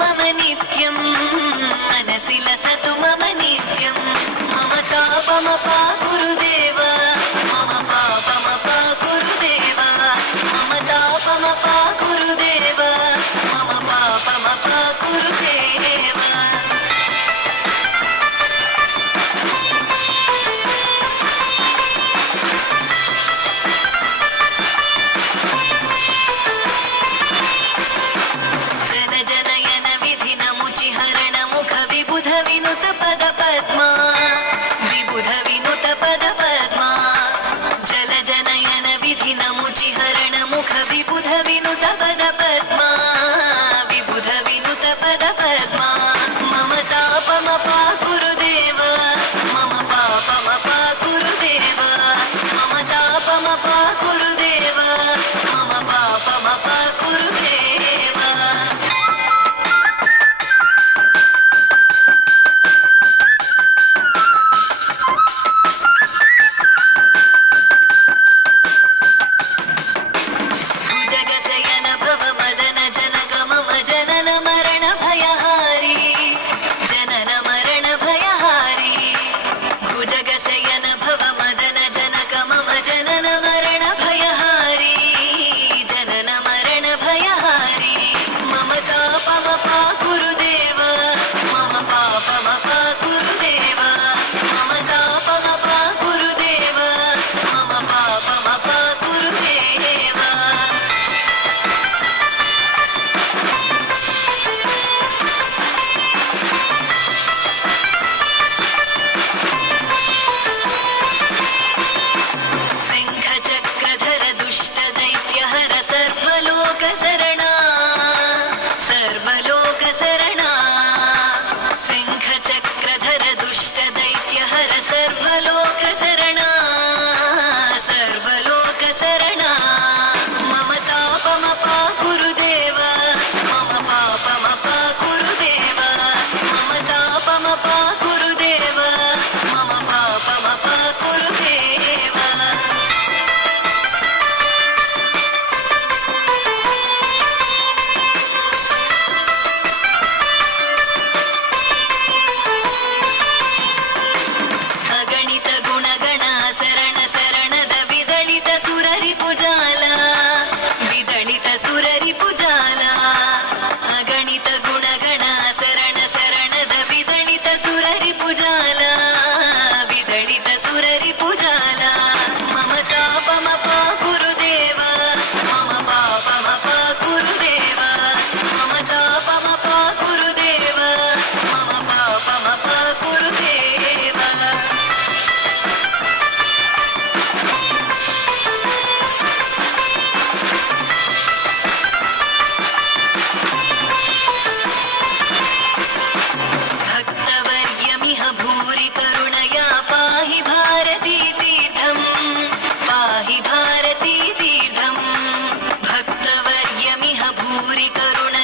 मम नित्यं मनसि लसतु मम नित्यं मम तापमपा गुरुदेव मम पापमपा गुरुदेव मम तापमपा गुरुदेव मम पापमपा गुरुदेव विबुध विनुत पद पद्मा विबुध विनुत पद पद्मा जल जनयन विधि नमुचि हरण मुख विबुध विनुत पद पद्मा विबुध विनुत पद पद्मा मम तापमपा गुरुदेव मम पापमपा गुरुदेव मम तापमपा गुरुदेव मम पापमपा गुरुदेव शङ्खचक्रधर दुष्ट दैत्यहर सर्वलोकशरणा सर्वलोकशरणा मम तापमपा गुरुदेव मम पापमपा गुरुदेव मम तापमपा गुरुदेव मम पापमपा गुरुदेव भूरि करुणया पाहि भारती तीर्थं पाहि भारती तीर्थं भक्तवर्यमिह भूरि करुण